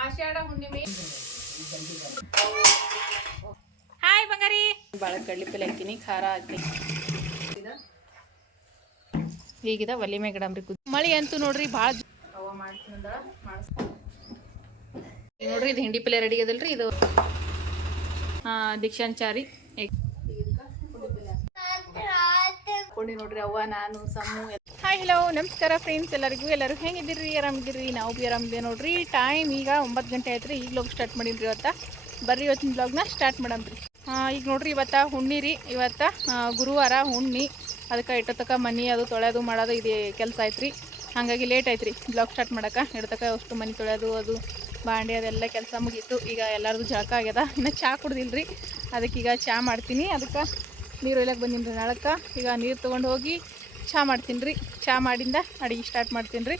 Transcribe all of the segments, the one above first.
ಆಷಾಢ ಹುಣ್ಣಿಮೆ. ಹಾಯ್ ಬಂಗಾರಿ. ಭಾಳ ಕಡ್ಲಿ ಪಲ್ಲೆ ಹಾಕ್ತೀನಿ ಖಾರ ಹಾಕ್ತೀನಿ. ಹೀಗಿದ ಒಲೆ ಇಡಮ್ರಿ ಕುದ್ ಮಳಿ ಅಂತೂ ನೋಡ್ರಿ ಭಾಳ ನೋಡ್ರಿ ಇದು ಹಿಂಡಿ ಪಲ್ಲೆ ರೆಡಿ ಅದಲ್ರಿ ಇದು. ದೀಕ್ಷಾಂಚಾರಿ ಕೊಂಡಿ ನೋಡ್ರಿ ಅವ್ವ ನಾನು ಸಮ್ಮು ಹಾಯ್ ಹಲೋ ನಮಸ್ಕಾರ ಫ್ರೆಂಡ್ಸ್ ಎಲ್ಲರಿಗೂ, ಎಲ್ಲರೂ ಹೆಂಗಿದ್ದೀರಿ? ಆರಾಮಿದ್ದೀರಿ? ನಾವು ಭೀ ಆರಾಮಿದ್ದೀವಿ ನೋಡ್ರಿ. ಟೈಮ್ ಈಗ ಒಂಬತ್ತು ಗಂಟೆ ಆಯ್ತು ರೀ ಈಗ ಲೋಗ್ ಸ್ಟಾರ್ಟ್ ಮಾಡೀನಿ ಇವತ್ತ. ಬರ್ರಿ ಇವತ್ತಿನ ಬ್ಲಾಗ್ನ ಸ್ಟಾರ್ಟ್ ಮಾಡಮ್ರಿ. ಈಗ ನೋಡ್ರಿ ಇವತ್ತು ಹುಣ್ಣಿ ರೀ. ಇವತ್ತ ಗುರುವಾರ ಹುಣ್ಣಿ. ಅದಕ್ಕೆ ಇಟ್ಟತಕ್ಕ ಮನಿ, ಅದು ತೊಳೆಯೋದು ಮಾಡೋದು ಇದೇ ಕೆಲಸ ಆಯ್ತು ರೀ ಹಾಗಾಗಿ ಲೇಟ್ ಆಯ್ತು ರೀ ಬ್ಲಾಗ್ ಸ್ಟಾರ್ಟ್ ಮಾಡೋಕೆ. ಇಡ್ತಕ್ಕ ಅಷ್ಟು ಮನೆ ತೊಳೆಯೋದು, ಅದು ಬಾಂಡೆ, ಅದೆಲ್ಲ ಕೆಲಸ ಮುಗೀತು. ಈಗ ಎಲ್ಲರದು ಜಳಕ ಆಗ್ಯದ. ಇನ್ನು ಚಹಾ ಕುಡ್ದಿಲ್ಲ ರೀ ಈಗ ಚಹಾ ಮಾಡ್ತೀನಿ. ಅದಕ್ಕೆ ನೀರು ಒಯ್ಲಕ್ಕೆ ಬಂದೀನಿ ರೀ ನಳಕ್ಕೆ. ಈಗ ನೀರು ತೊಗೊಂಡು ಹೋಗಿ ಚಹಾ ಮಾಡ್ತೀನಿ ರೀ ಚಹಾ ಮಾಡಿಂದ ಅಡುಗೆ ಸ್ಟಾರ್ಟ್ ಮಾಡ್ತೀನಿ ರೀ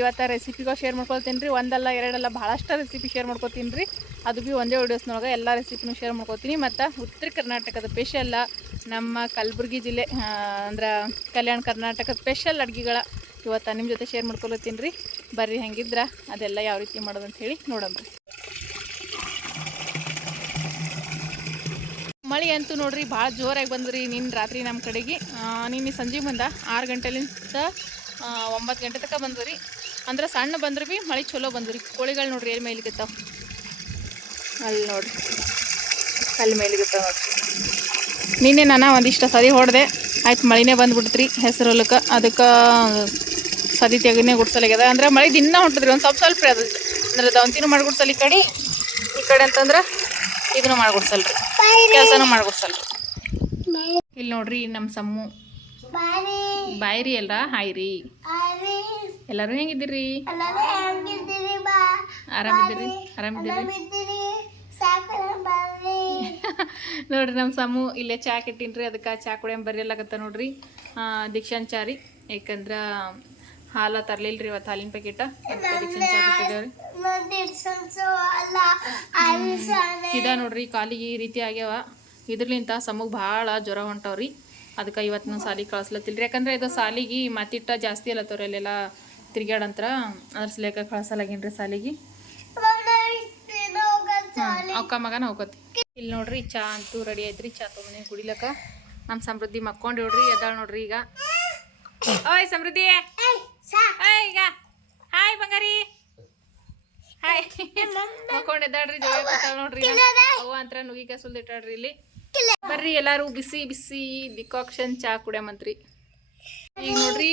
ಇವತ್ತು ರೆಸಿಪಿಗಳು ಶೇರ್ ಮಾಡ್ಕೊಳ್ತೀನಿ ರೀ ಒಂದಲ್ಲ, ಎರಡಲ್ಲ ಭಾಳಷ್ಟು ರೆಸಿಪಿ ಶೇರ್ ಮಾಡ್ಕೊತೀನಿ ರೀ ಅದು ಭೀ ಒಂದೇ ವಿಡಿಯೋಸ್ನೊಳಗೆ ಎಲ್ಲ ರೆಸಿಪಿನೂ ಶೇರ್ ಮಾಡ್ಕೊತೀನಿ. ಮತ್ತು ಉತ್ತರ ಕರ್ನಾಟಕದ ಸ್ಪೆಷಲ್ಲ ನಮ್ಮ ಕಲಬುರಗಿ ಜಿಲ್ಲೆ ಅಂದ್ರೆ ಕಲ್ಯಾಣ ಕರ್ನಾಟಕದ ಸ್ಪೆಷಲ್ ಅಡುಗೆಗಳ ಇವತ್ತು ನಿಮ್ಮ ಜೊತೆ ಶೇರ್ ಮಾಡ್ಕೊಳತ್ತೀನಿ ರೀ ಬರ್ರಿ ಹೆಂಗಿದ್ರೆ ಅದೆಲ್ಲ ಯಾವ ರೀತಿ ಮಾಡೋದು ಹೇಳಿ ನೋಡಮ್ರಿ ಮಳೆ ಅಂತೂ ನೋಡ್ರಿ ಭಾಳ ಜೋರಾಗಿ ಬಂದ್ರಿ ನಿನ್ನ ರಾತ್ರಿ ನಮ್ಮ ಕಡೆಗೆ. ನಿನ್ನೆ ಸಂಜೆ ಬಂದ ಆರು ಗಂಟೆಲಿಂದ ಒಂಬತ್ತು ಗಂಟೆ ತನಕ ಬಂದ್ರಿ. ಅಂದ್ರೆ ಸಣ್ಣ ಬಂದ್ರೆ ಭೀ ಮಳೆ ಚಲೋ ಬಂದ್ರಿ. ಕೋಳಿಗಳು ನೋಡ್ರಿ ಎಲ್ಲಿ ಮೇಲಿಗತ್ತಾವ? ಅಲ್ಲಿ ನೋಡ್ರಿ. ಅಲ್ಲಿ ಮೇಲಿಗತ್ತಾವ ನೋಡ್ರಿ. ನಿನ್ನೆ ನಾನು ಒಂದಿಷ್ಟು ಸದಿ ಹೊಡೆದೆ. ಆಯ್ತು ಮಳಿನೇ ಬಂದ್ಬಿಡ್ತ್ರಿ ಹೆಸರು ಹೊಲಕ್ಕೆ ಅದಕ್ಕೆ ಸದಿ ತೆಗನೇ ಗುಡ್ಸಲಾಗ್ಯದ. ಅಂದ್ರೆ ಮಳೆ ದಿನ ಹೊಂಟದ್ರಿ ಒಂದು ಸ್ವಲ್ಪ ಸ್ವಲ್ಪ ಅದು. ಅಂದ್ರೆ ದವಂತಿನೂ ಮಾಡ್ಗುಡ್ಸಲ್ ಈ ಕಡೆ. ಈ ಕಡೆ ಅಂತಂದ್ರೆ ಇದನ್ನು ಮಾಡ್ಗುಡ್ಸಲ್ರಿ. ಕೆಲಸನೂ ಮಾಡ್ಗುಡ್ಸಲ್ರಿ ಇಲ್ಲಿ ನೋಡ್ರಿ ನಮ್ಮ ಸಮ್ಮು ಬಾಯ್ರಿ ಅಲ್ರ ಹಾಯ್ ರೀ. ಎಲ್ಲರೂ ಹೆಂಗಿದ್ದೀರಿ? ಆರಾಮಿದ್ದೀರಿ ಆರಾಮಿದ್ದೀರಿ ನೋಡ್ರಿ ನಮ್ಮ ಸಮ್ಮು ಇಲ್ಲೇ ಚಾ ಕೆಟ್ಟಿನ್ರಿ. ಅದಕ್ಕೆ ಚಾ ಕುಡಿಯಂಬರಿ ಎಲ್ಲಾಗತ್ತ ನೋಡ್ರಿ. ದೀಕ್ಷಾಂಚಾರಿ ದೀಕ್ಷಾನ್ ಯಾಕಂದ್ರ ಹಾಲ ತರ್ಲಿಲ್ರಿ ಇವತ್ತು ಹಾಲಿನ ಪ್ಯಾಕೆಟ್ ಇದ ನೋಡ್ರಿ ಕಾಲಿಗೆ ಈ ರೀತಿ ಆಗ್ಯಾವ. ಇದ್ರಲಿಂತ ಸಮಗ್ ಭಾಳ ಜ್ವರ ಹೊಂಟವ್ರಿ. ಅದಕ್ಕೆ ಇವತ್ತು ನಾವು ಸಾಲಿಗೆ ಕಳಿಸ್ಲತ್ತಿಲ್ರಿ. ಯಾಕಂದ್ರೆ ಇದು ಸಾಲಿಗೆ ಮತ್ತಿಟ್ಟ ಜಾಸ್ತಿ ಅಲ್ಲತ್ತವ್ರಿ ಅಲ್ಲೆಲ್ಲ ತಿರ್ಗ್ಯಾಡಂತ್ರ ಅದ್ರ ಸಲೇಕ ಕಳ್ಸಲಾಗೇನ್ರಿ ಸಾಲಿಗೆ. ಅವಕ್ಕ ಮಗನ ಹೋಗತಿ. ಇಲ್ಲಿ ನೋಡ್ರಿ ಚಾ ಅಂತೂ ರೆಡಿ ಐತ್ರಿ. ಚಾ ತೊಗೊಂಡಿ ಕುಡಿಲಕ್ಕ. ನಮ್ಮ ಸಮೃದ್ಧಿ ಮಕ್ಕೊಂಡು ನೋಡ್ರಿ ಎದ್ದಾಳ ನೋಡ್ರಿ ಈಗ. ಓಯ್ ಸಮೃದ್ಧಿ. ಈಗ. ಹಾಯ್ ಬಂಗಾರಿ. ಹಾಯ್. ನೋಡ್ರಿ. ಅವ್ವ ಅಂತ ನುಗ್ಗಿಕಾಯಿ ಸುಲ್ದು ಇಟ್ಟಾಳ್ರಿ ಇಲ್ಲಿ. ಬರ್ರಿ ಎಲ್ಲಾರು ಬಿಸಿ ಬಿಸಿ ಡಿಕಾಕ್ಷನ್ ಚಾ ಕುಡಿಯಮಂತ್ರಿ ಈಗ ನೋಡ್ರಿ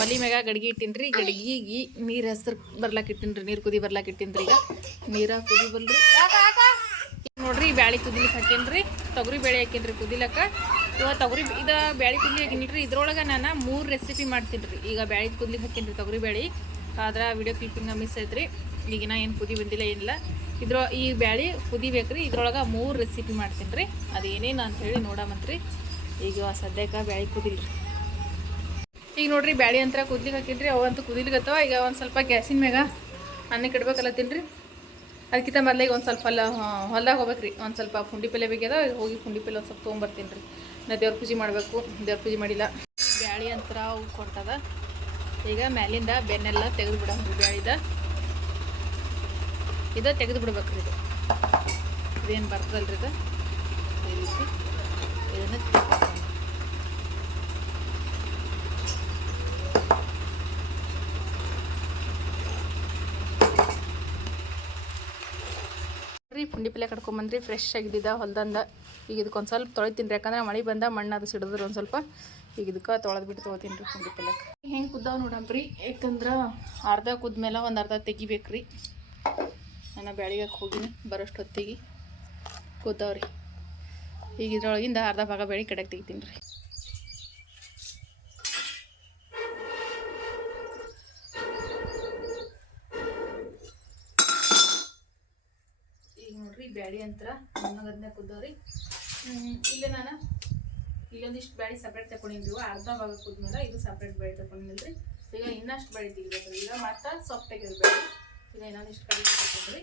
ಒಲಿ ಮ್ಯಾಗ ಗಡ್ಗಿ ಇಟ್ಟಿನ್ರಿ ಗಡ್ಗಿಗೆ ನೀರ್ ಹೆಸರು ಬರ್ಲಾಕ್ ಇಟ್ಟಿನ್ರಿ ನೀರ್ ಕುದಿ ಬರ್ಲಾಕ್ ಇಟ್ಟಿನ್ರಿ ಈಗ. ನೀರ ಕುದಿ ಬಲ್ರಿ ನೋಡ್ರಿ ಬ್ಯಾಳಿ ಕುದಿಲಿಕ್ಕೆ ಹಾಕಿನ್ರಿ ತೊಗರಿ ಬೇಳೆ ಹಾಕಿನ್ರಿ ಕುದಿಲಕ್ಕ. ಇವಾಗ ತೊಗರಿ ಇದು ಬ್ಯಾಳಿ ಕುದ್ಲಿ ಹಾಕಿನಿಟ್ರಿ ಇದ್ರೊಳಗೆ ನಾನು ಮೂರು ರೆಸಿಪಿ ಮಾಡ್ತೀನಿ ರೀ ಈಗ ಬ್ಯಾಳಿ ಕುದ್ಲಿಗೆ ಹಾಕಿನಿ ರೀ ತೊಗರಿ ಬೇಳೆ ಆದ್ರೆ ವಿಡಿಯೋ ಕ್ಲಿಪ್ಪಿಂಗ್ ಮಿಸ್ ಐತ್ರಿ ಈಗಿನ ಏನು ಕುದಿ ಬಂದಿಲ್ಲ, ಏನಿಲ್ಲ. ಇದ್ರ ಈ ಬ್ಯಾಳಿ ಕುದಿಬೇಕ್ರಿ. ಇದ್ರೊಳಗೆ ಮೂರು ರೆಸಿಪಿ ಮಾಡ್ತೀನಿ ರೀ ಅದೇನೇನು ಹೇಳಿ ನೋಡಮಂತ್ರಿ ಈಗ ಸದ್ಯಕ್ಕೆ ಬ್ಯಾಳಿ ಕುದಿಲ್ರಿ. ಈಗ ನೋಡ್ರಿ, ಬ್ಯಾಳಿ ಅಂತ ಕುದ್ಲಿಕ್ಕೆ ಹಾಕಿನ್ರಿ. ಅವಂತೂ ಕುದಿಲಿಗತ್ತವ ಈಗ ಒಂದು ಸ್ವಲ್ಪ ಗ್ಯಾಸಿನ ಮ್ಯಾಗ ಅನ್ನಕ್ಕೆ ಇಡ್ಬೇಕಲ್ಲತ್ತೀನಿ ರೀ ಅದಕ್ಕಿಂತ ಮೊದಲಿಗೆ ಒಂದು ಸ್ವಲ್ಪ ಹೊಲ ಹೊಲ್ದಾಗ ಹೋಗ್ಬೇಕ್ರಿ. ಒಂದು ಸ್ವಲ್ಪ ಪುಂಡಿ ಪಲ್ಲೆ ಬೇಕದ ಹೋಗಿ ಪುಂಡಿ ಪಲ್ಲೆ ಒಂದು ಸ್ವಲ್ಪ ತೊಗೊಂಬರ್ತೀನಿ ರೀ ನಾ ದೇವ್ರ ಪೂಜೆ ಮಾಡಬೇಕು. ದೇವ್ರ ಪೂಜೆ ಮಾಡಿಲ್ಲ. ಬ್ಯಾಳಿ ಅಂತರ ಕೊಡ್ತದ. ಈಗ ಮ್ಯಾಲಿಂದ ಬೆನ್ನೆಲ್ಲ ತೆಗೆದು ಬಿಡೋದು ಬ್ಯಾಳಿದ. ಇದು ತೆಗೆದು ಬಿಡ್ಬೇಕ್ರಿ ಇದು. ಇದೇನು ಬರ್ತದಲ್ರಿ ಇದು? ಈ ರೀತಿ ಇದನ್ನು ಪುಂಡಿ ಪಲ್ಲೆ ಕಡ್ಕೊಂಬಂದ್ರಿ ಫ್ರೆಶ್ ಆಗಿದ್ದ ಹೊಲ್ದಂದ. ಈಗ ಇದಕ್ಕೆ ಒಂದು ಸ್ವಲ್ಪ ತೊಳಿತೀನಿ ಯಾಕಂದ್ರೆ ಮಳೆ ಬಂದ ಮಣ್ಣು ಅದು ಸಿಡಿದ್ರೆ ಒಂದು ಸ್ವಲ್ಪ. ಈಗ ಇದಕ್ಕೆ ತೊಳೆದು ಬಿಟ್ಟು ತೊಗೋತೀನಿ ರೀ ಪುಂಡಿ ಪಲ್ಲೆ ಹೆಂಗೆ ಕುದ್ದಾವ ರೀ. ಯಾಕಂದ್ರೆ ಅರ್ಧ ಕುದ್ಮೇಲೆ ಒಂದು ಅರ್ಧ ತೆಗಿಬೇಕು ರೀ. ನಾನು ಬೆಳಿಗ್ಗೆ ಹೋಗಿನಿ, ಬರೋಷ್ಟು ಹೊತ್ತಿಗೆ ಕುದ್ದಾವ್ರಿ ಈಗ ಇದ್ರೊಳಗಿಂದ ಅರ್ಧ ಭಾಗ ಬೆಳೆ ಕಡೆಗೆ ತೆಗಿತೀನಿ ರೀ. ಈಗ ಬ್ಯಾಳಿ ಅಂತರ ಮುನ್ನಗದ್ನೆ ಕುದ್ದವ್ರಿ ಇಲ್ಲೇ ನಾನು. ಇಲ್ಲೊಂದಿಷ್ಟು ಬ್ಯಾಳಿ ಸಪ್ರೇಟ್ ತಗೊಂಡಿದ್ದೀವಿ ಅರ್ಧ ಭಾಗ ಕುದ್ಮೇಲೆ ಇದು ಸಪ್ರೇಟ್ ಬ್ಯಾಳಿ ತಗೊಂಡಿಲ್ರಿ ಈಗ ಇನ್ನಷ್ಟು ಬ್ಯಾಳಿ ತೆಗಿಬೇಕು ಈಗ ಮತ್ತೆ ಸೊಪ್ಪು ತೆಗಿರ್ಬೇಕು ಈಗ ಇನ್ನೊಂದಿಷ್ಟು ಕಡಿಮೆ ತಗೊಂಡ್ರಿ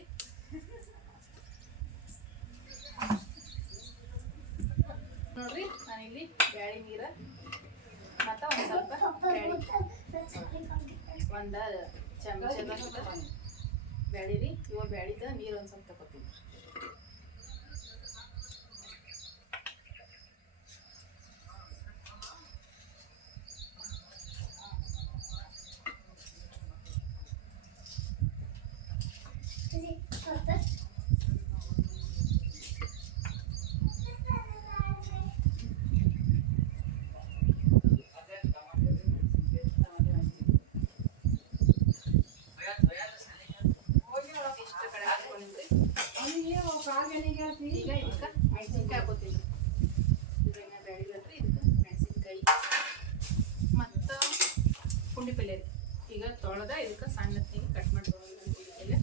ನೋಡ್ರಿ, ನಾನಿಲ್ಲಿ ಬ್ಯಾಳಿ ನೀರ ಮತ್ತು ಒಂದು ಸ್ವಲ್ಪ ಒಂದು ಚಮಚದಷ್ಟು ಬ್ಯಾಳಿ ರೀ ಇವಾಗ ಬ್ಯಾಳಿದ ನೀರು ಒಂದು ಸ್ವಲ್ಪ ತಗೋತೀನಿ ಇಷ್ಟು ಕಡೆ ಹಾಕ್ಕೊಂಡಿದ್ರಿ ಈಗ ಇದಕ್ಕೆ ಮೆಣಸಿನ್ಕಾಯಿ ಹಾಕೋತೀವಿ ಇದನ್ನ ಬೆಳಿಬೇಕ್ರಿ ಇದಕ್ಕೆ ಮೆಣಸಿನ್ಕಾಯಿ ಮತ್ತು ಪುಂಡಿ ಪಲ್ಯ ರೀ ಈಗ ತೊಳೆದ ಇದಕ್ಕೆ ಸಣ್ಣತ್ತಿಗೆ ಕಟ್ ಮಾಡ್ಕೊಂಡು ಪುಂಡಿ ಪಲ್ಯ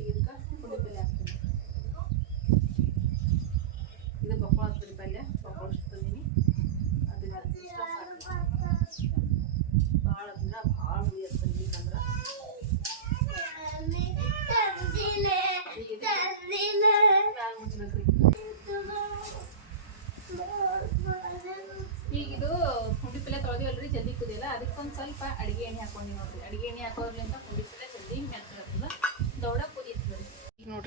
ಈಗ ಇದಕ್ಕೆ ಪುಂಡಿ ಪಲ್ಯ ಹಾಕ್ತೀನಿ ಇದು ಬಪ್ಪಳ ಪುಡಿ ಪಲ್ಯ ಬಪ್ಪಳ ತಂದೀನಿ ಅದನ್ನ ಇಷ್ಟ ಸಾಕು ಭಾಳ ಅಂದ್ರೆ ಭಾಳ ಹುಳಿ ಅಂತಂದ್ರೆ ಈಗ ಮ್ಯಾಲ ಮುಚ್ಬೇಕ್ರಿ ಈಗ ಇದು ಪುಂಡಿ ಪಲ್ಯ ತೊಳೆದಿವಲ್ರಿ ಜಲ್ದಿ ಕುದಿಯಲ್ಲ ಅದಕ್ಕೊಂದು ಸ್ವಲ್ಪ ಅಡಿಗೆ ಎಣ್ಣೆ ಹಾಕೊಂಡಿ ನೋಡ್ರಿ ಅಡಿಗೆ ಎಣ್ಣೆ ಹಾಕೋದ್ರಿಂದ ಪುಂಡಿ ಪಲ್ಯ ಜಲ್ದಿ ಮೆತ್ತಗತ್ತದ ದೌಡ ಕುದೀತದ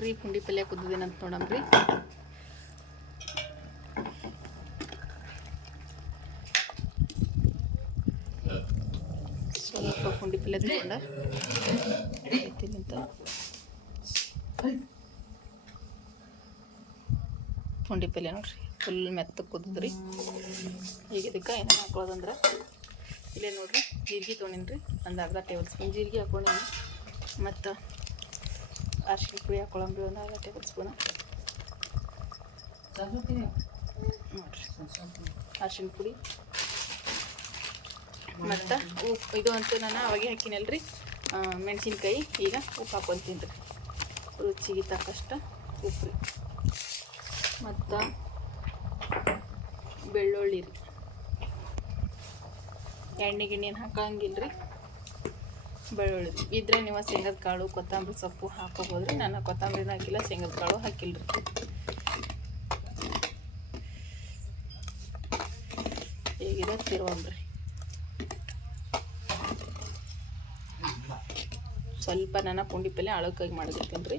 ನೋಡ್ರಿ ಪುಂಡಿ ಪಲ್ಯ ಕುದಿದೇನಂತ ನೋಡಮ್ರಿ. ಸ್ವಲ್ಪ ಪುಂಡಿ ಪಲ್ಯ ತಗೊಂಡ ಪುಂಡಿ ಪಲ್ಯ ನೋಡ್ರಿ ಫುಲ್ ಮೆತ್ತಗೆ ಕುದ್ರಿ ಈಗ ಇದಕ್ಕೆ ಏನೇನು ಹಾಕೊಳ್ಳೋದಂದ್ರೆ ಇಲ್ಲೇ ನೋಡ್ರಿ, ಜೀರಿಗೆ ತೊಗೊಂಡಿನ್ರಿ, ಒಂದು ಅರ್ಧ ಟೇಬಲ್ ಸ್ಪೂನ್ ಜೀರಿಗೆ ಹಾಕೊಂಡೀನಿ ಮತ್ತು ಅರ್ಶಿನ ಪುಡಿ ಹಾಕೊಳ್ಳಂಬ್ರಿ ಒಂದು ಅರ್ಧ ಟೇಬಲ್ ಸ್ಪೂನ್ ನೋಡ್ರಿ ಅರ್ಶಿನ ಪುಡಿ ಮತ್ತು ಉಪ್ಪು ಇದು ಅಂತೂ ನಾನು ಅವಾಗೆ ಹಾಕಿನಲ್ರಿ ಮೆಣಸಿನ್ಕಾಯಿ ಈಗ ಉಪ್ಪು ಹಾಕೊಂತೀನಿ ರೀ ರುಚಿಗೆ ತಕ್ಕಷ್ಟ ಉಪ್ಪು ರೀ ಮತ್ತು ಬೆಳ್ಳುಳ್ಳಿ ರೀ ಎಣ್ಣೆ ಗಿಣ್ಣೆ ಏನು ಹಾಕಂಗಿಲ್ಲ ರೀ ಬೆಳ್ಳುಳ್ಳಿ. ಇದ್ರೆ ನೀವು ಶೇಂಗದ ಕಾಳು, ಕೊತ್ತಂಬರಿ ಸೊಪ್ಪು ಹಾಕೋಬೋದ್ರಿ. ನಾನು ಕೊತ್ತಂಬರಿನ ಹಾಕಿಲ್ಲ, ಶೇಂಗದ ಕಾಳು ಹಾಕಿಲ್ಲ ರೀ ಹೇಗಿದೆ ತಿರುವಂಬ್ರಿ? ಸ್ವಲ್ಪ ನಾನು ಪುಂಡಿ ಪಲ್ಯ ಅಳಕಾಗಿ ಮಾಡಿರ್ತೀನಿ ರೀ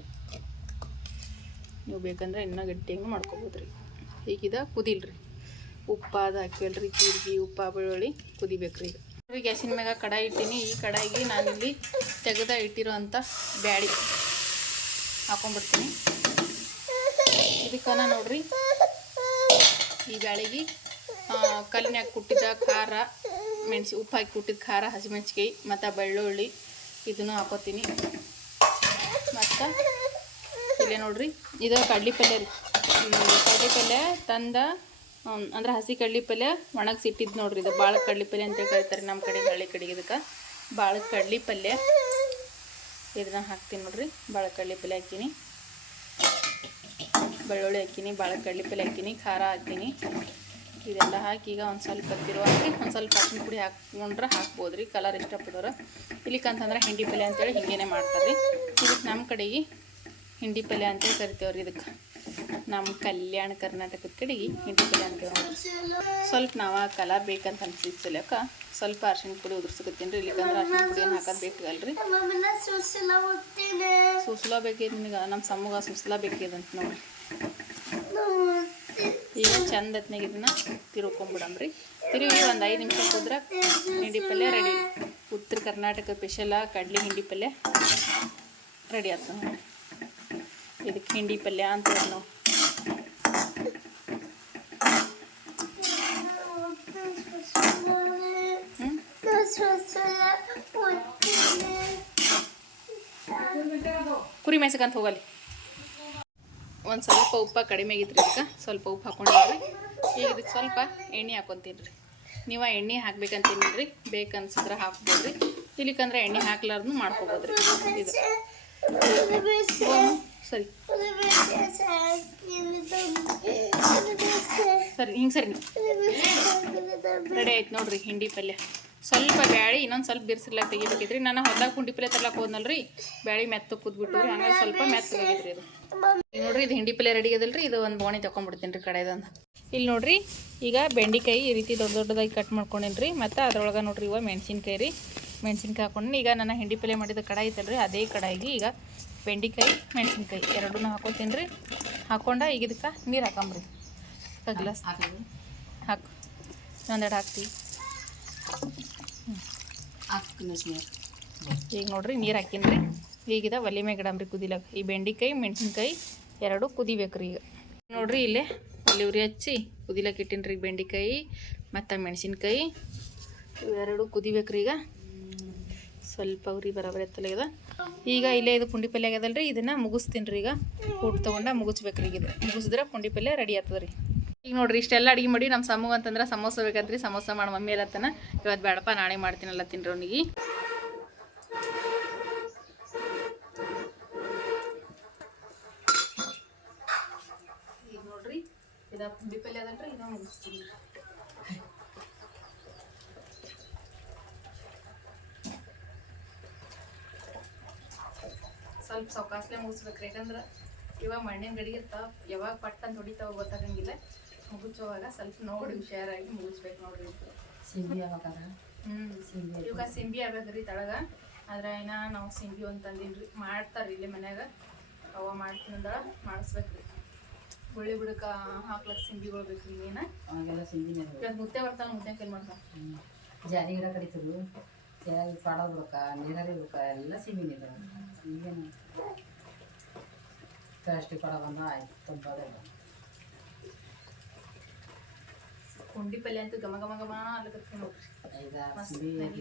ನೀವು ಬೇಕಂದ್ರೆ ಇನ್ನೂ ಗಟ್ಟಿಯಾಗೂ ಮಾಡ್ಕೊಬೋದು ರೀ ಈಗಿದ ಕುದಿಲ್ರಿ. ಉಪ್ಪಾದ ಹಾಕಿಲ್ರಿ ಜೀರಿಗೆ, ಉಪ್ಪು, ಬೆಳ್ಳುಳ್ಳಿ ಕುದಿಬೇಕ್ರಿ ಈಗ. ಗ್ಯಾಸಿನ ಮ್ಯಾಗ ಕಡಾಯಿ ಇಟ್ಟೀನಿ. ಈ ಕಡಾಯಿಗೆ ನಾನಿಲ್ಲಿ ತೆಗೆದ ಇಟ್ಟಿರೋವಂಥ ಬ್ಯಾಳಿ ಹಾಕೊಂಡ್ಬಿಡ್ತೀನಿ. ಇದಕ್ಕನ ನೋಡ್ರಿ. ಈ ಬ್ಯಾಳಿಗೆ ಕಲ್ಲಿನ್ಯಾಗ ಕುಟ್ಟಿದ್ದ ಖಾರ ಮೆಣಸಿ, ಉಪ್ಪು ಹಾಕಿ ಕುಟ್ಟಿದ ಖಾರ ಹಸಿಮೆಣ್ಸಿಕಾಯಿ ಮತ್ತು ಬೆಳ್ಳುಳ್ಳಿ ಇದನ್ನು ಹಾಕೋತೀನಿ. ಮತ್ತು ಇಲ್ಲೇ ನೋಡ್ರಿ. ಇದು ಕಡ್ಲಿ ಪಲ್ಯ ರೀ. ಕಡ್ಲಿ ಪಲ್ಯ ತಂದ ಅಂದ್ರೆ ಹಸಿ ಕಡ್ಲಿ ಪಲ್ಯ ಒಣಗಿಸಿ ಇಟ್ಟಿದ್ದು ನೋಡ್ರಿ ಇದು ಭಾಳ ಕಡ್ಲಿ ಪಲ್ಯ ಅಂತೇಳಿ ಹೇಳ್ತಾರೆ ನಮ್ಮ ಕಡೆ ಹಳ್ಳಿ ಕಡೆಗೆ ಇದಕ್ಕೆ. ಭಾಳ ಕಡ್ಲಿ ಪಲ್ಯ ಇದನ್ನ ಹಾಕ್ತೀನಿ ನೋಡ್ರಿ ಭಾಳ ಕಡ್ಲಿ ಪಲ್ಯ ಹಾಕೀನಿ. ಬೆಳ್ಳುಳ್ಳಿ ಹಾಕಿನಿ ಭಾಳ ಕಡ್ಲಿ ಪಲ್ಯ ಹಾಕಿನಿ, ಖಾರ ಹಾಕ್ತೀನಿ ಇದೆಲ್ಲ ಹಾಕಿ ಈಗ ಒಂದು ಸ್ವಲ್ಪ ಹಾಕಿ ಒಂದು ಸ್ವಲ್ಪ ಅರ್ಶಿನ ಪುಡಿ ಹಾಕ್ಕೊಂಡ್ರೆ ಹಾಕ್ಬೋದು ರೀ ಕಲರ್ ಇಷ್ಟಪಡೋರು. ಇಲ್ಲಿಕಂತಂದ್ರೆ ಹಿಂಡಿ ಪಲ್ಯ ಅಂತೇಳಿ ಹಿಂಗೇನೆ ಮಾಡ್ತಾರೆ ರೀ ಇದಕ್ಕೆ ನಮ್ಮ ಕಡೆಗೆ ಹಿಂಡಿ ಪಲ್ಯ ಅಂತೇಳಿ ಕರಿತೇವ್ರಿ ಇದಕ್ಕೆ. ನಮ್ಮ ಕಲ್ಯಾಣ ಕರ್ನಾಟಕದ ಕಡೆಗೆ ಹಿಂಡಿ ಪಲ್ಯ ಅಂತೇವೆ ಸ್ವಲ್ಪ ನಾವು ಕಲರ್ ಬೇಕಂತ ಅನ್ಸಿಸಲಕ್ಕ ಸ್ವಲ್ಪ ಅರ್ಶಿನ ಪುಡಿ ಉದುರ್ಸ್ಕೊತೀನಿ ರೀ. ಇಲ್ಲಿಕಂದ್ರೆ ಅರ್ಶಿನ ಪುಡಿ ಏನು ಹಾಕೋದು ಬೇಕಲ್ರಿ? ಸುಸ್ಲಾ ಬೇಕಿದ್ ನಿನಗೆ? ನಮ್ಮ ಸಮ್ಮಗ ಸುಸ್ಲಾ ಬೇಕಿದಂತ ನೋಡ್ರಿ. ಈಗ ಚಂದ ಹೊತ್ನಾಗ ಇದನ್ನ ತಿರ್ಕೊಂಬಿಡಮ್ರಿ ತಿರುಗಿ ಒಂದು ಐದು ನಿಮಿಷ ಕುದ್ರ ಹಿಂಡಿ ಪಲ್ಯ ರೆಡಿ. ಉತ್ತರ ಕರ್ನಾಟಕ ಸ್ಪೆಷಲ ಕಡ್ಲಿ ಹಿಂಡಿ ಪಲ್ಯ ರೆಡಿ ಆಗ್ತದೆ ಇದಕ್ಕೆ ಹಿಂಡಿ ಪಲ್ಯ ಅಂತ ನಾವು ಕುರಿ ಮೇಯ್ಸಕಂತ ಹೋಗಲಿ ಒಂದು ಸ್ವಲ್ಪ ಉಪ್ಪ ಕಡಿಮೆ ಆಗಿತ್ತು ಇದಕ್ಕೆ ಸ್ವಲ್ಪ ಉಪ್ಪು ಹಾಕೊಂಡಿದ್ರಿ. ಈಗ ಇದಕ್ಕೆ ಸ್ವಲ್ಪ ಎಣ್ಣೆ ಹಾಕೊತೀನಿ ರೀ ನೀವು ಎಣ್ಣೆ ಹಾಕ್ಬೇಕಂತೀನಿ ರೀ ಬೇಕನ್ಸಿದ್ರೆ ಹಾಕ್ಬೋದು ರೀ ಇಲ್ಲಿಕಂದ್ರೆ ಎಣ್ಣೆ ಹಾಕ್ಲಾರ್ದು ರೀ ಇದು. ಸರಿ. ಸರಿ, ಹಿಂಗೆ ಸರಿ ರೆಡಿ ಆಯ್ತು ನೋಡ್ರಿ ಹಿಂಡಿ ಪಲ್ಯ. ಸ್ವಲ್ಪ ಬ್ಯಾಳಿ, ಇನ್ನೊಂದು ಸ್ವಲ್ಪ ಬಿರ್ಸಿರ್ಲಾಕ ತೆಗಿಬೇಕಿದ್ರಿ ನಾನು ಹೊಲ್ದಾಗ ಪುಂಡಿ ಪಲ್ಯ ತರ್ಲಾಕ ಹೋದ್ನಲ್ರಿ, ಬ್ಯಾಳಿ ಮೆತ್ತ ಕುದ್ಬಿಟ್ಟು ಹಂಗಾಗಿ ಸ್ವಲ್ಪ ಮೆತ್ತಗಾಗಿದ್ರಿ ಇದು. ನೋಡ್ರಿ, ಇದು ಹಿಂಡಿ ಪಲ್ಯ ರೆಡಿ ಅದಲ್ರಿ. ಇದು ಒಂದು ಬೋಣಿ ತೊಗೊಂಡ್ಬಿಡ್ತೀನಿ ರೀ ಕಡೆದಂದು. ಇಲ್ಲಿ ನೋಡ್ರಿ, ಈಗ ಬೆಂಡಿಕಾಯಿ ಈ ರೀತಿ ದೊಡ್ಡ ದೊಡ್ಡದಾಗಿ ಕಟ್ ಮಾಡ್ಕೊಂಡೇನಿ ರೀ ಮತ್ತು ಅದ್ರೊಳಗೆ ನೋಡ್ರಿ ಇವ ಮೆಣಸಿನ್ಕಾಯಿ ರೀ. ಮೆಣಸಿನ್ಕಾಯಿ ಹಾಕೊಂಡು ಈಗ ನಾನು ಹಿಂಡಿ ಪಲ್ಯ ಮಾಡಿದ ಕಡಾಯಿ ಐತಲ್ರಿ, ಅದೇ ಕಡಾಯಿಗೆ ಈಗ ಬೆಂಡೆಕಾಯಿ, ಮೆಣಸಿನ್ಕಾಯಿ ಎರಡೂ ಹಾಕೋತೀನಿ ರೀ ಹಾಕೊಂಡ ಈಗ ಇದಕ್ಕೆ ನೀರು ಹಾಕಂಬ್ರಿ. ಗ್ಲಾಸ್ ಹಾಕು. ಒಂದೆರಡು ಹಾಕ್ತೀವಿ ಈಗ ನೋಡಿರಿ ನೀರು ಹಾಕಿನ್ರಿ. ಈಗಿದ ಒಲೆ ಮ್ಯಾಗ ಕುದಿಲಕ್ಕ ಕುದಿಲಾಕ. ಈ ಬೆಂಡೆಕಾಯಿ, ಮೆಣಸಿನ್ಕಾಯಿ ಎರಡು ಕುದಿಬೇಕ್ರಿ ಈಗ. ನೋಡ್ರಿ ಇಲ್ಲೇ ಒಲೆ ಉರಿ ಹಚ್ಚಿ ಕುದಿಲಕ್ಕೆ ಇಟ್ಟಿನಿ ರೀ ಬೆಂಡೆಕಾಯಿ ಮತ್ತು ಮೆಣಸಿನ್ಕಾಯಿ. ಇವೆರಡು ಕುದಿಬೇಕ್ರಿ ಈಗ. ಸ್ವಲ್ಪ ಉರಿ ಬರೋಬರಿ ಎತ್ತಲಾಗ್ಯದ ಈಗ ಇಲ್ಲೇ ಇದು ಪುಂಡಿ ಪಲ್ಯ ಆಗ್ಯದಲ್ರಿ, ಇದನ್ನ ಮುಗಿಸ್ತೀನಿ ರೀ ಈಗ. ಊಟ ತೊಗೊಂಡ ಮುಗಿಸ್ಬೇಕ್ರಿ ಈಗ ಮುಗಿಸಿದ್ರೆ ಪುಂಡಿ ಪಲ್ಯ ರೆಡಿ ಆಗ್ತದೆ ರೀ. ಈಗ ನೋಡ್ರಿ, ಇಷ್ಟೆಲ್ಲ ಅಡಿಗೆ ಮಾಡಿ ನಮ್ಮ ಸಮೂಹ ಅಂತಂದ್ರೆ ಸಮೋಸ ಬೇಕಂತ್ರಿ, ಸಮೋಸ ಮಾಡಿ ಮಮ್ಮಿ ಎಲ್ಲತ್ತನ ಇವತ್ತು ಬೇಡಪ್ಪ, ನಾಳೆ ಮಾಡ್ತೀನಲ್ಲ ತಿನ್ರಿ ಅವನಿಗೆ. ಈಗ ನೋಡ್ರಿ, ಇದ ಪುಂಡಿ ಪಲ್ಯ ಅದಲ್ರಿ ಇದನ್ನ ಮುಗಿಸ್ತೀನಿ. ಸ್ವಲ್ಪ ಸೌಕಾಸ್ಲೆ ಮುಗಿಸ್ಬೇಕು. ಯಾಕಂದ್ರೆ ಇವಾಗ ಮಣ್ಣಿನ ಗಡಿಗೆ ಇರ್ತಾವ. ಯಾವಾಗ ಪಟ್ ಅಂತ ಹೊಡಿತಾವ ಗೊತ್ತಾಗಂಗಿಲ್ಲ. ಮುಗಿಸುವಾಗ ಸ್ವಲ್ಪ ನೋಡಿ ಹುಷಾರಾಗಿ ಮುಗಿಸ್ಬೇಕು ನೋಡ್ರಿ. ಸಿಂಬಿ ಆಗ್ಬೇಕಾರ ಹ್ಮ್. ಸಿಂಬಿ ಇವಾಗ ಸಿಂಬಿ ಆಗ್ಬೇಕ್ರಿ ತಳಗ. ಆದ್ರೆ ಏನ ನಾವು ಸಿಂಬಿ ಅಂತಂದಿಲ್ರಿ ಮಾಡ್ತಾರ್ರಿ ಇಲ್ಲಿ ಮನ್ಯಾಗ. ಅವ ಮಾಡ್ತೀನಂದ ಮಾಡಿಸ್ಬೇಕ್ರಿ. ಗುಳ್ಳಿ ಬುಡಕ ಹಾಕ್ಲಕ್ ಸಿಂಬಿಗಳು ಬೇಕ್ರಿ ಏನ ಅವಾಗೆಲ್ಲ ಸಿಂಬಿನ ಇವಾಗ ಮುದ್ದೆ ಬರ್ತಾನ ಮುದ್ದೆ ಕೈ ಮಾಡ್ತಾನ. ಜಾರಿ ಗಿಡ ಕಡಿತದು ಜಾರಿ ಪಾಡ ಬಿಡ್ಕ ನೀರಾರಿ ಬಿಡಕ ಎಲ್ಲ ಸಿಂಬಿನ ಇದಾವೆ ಈಗೇನು ಪ್ಲಾಸ್ಟಿಕ್ ಕಡ ಬಂದ ಆಯ್ತು ತಂಪದೆಲ್ಲ ಪುಂಡಿ ಪಲ್ಯ ಅಂತೂ ಘಮ ಘಮ ಘಮ ಅಲ್ಲಕತ್ತಿ ನೋಡ್ರಿ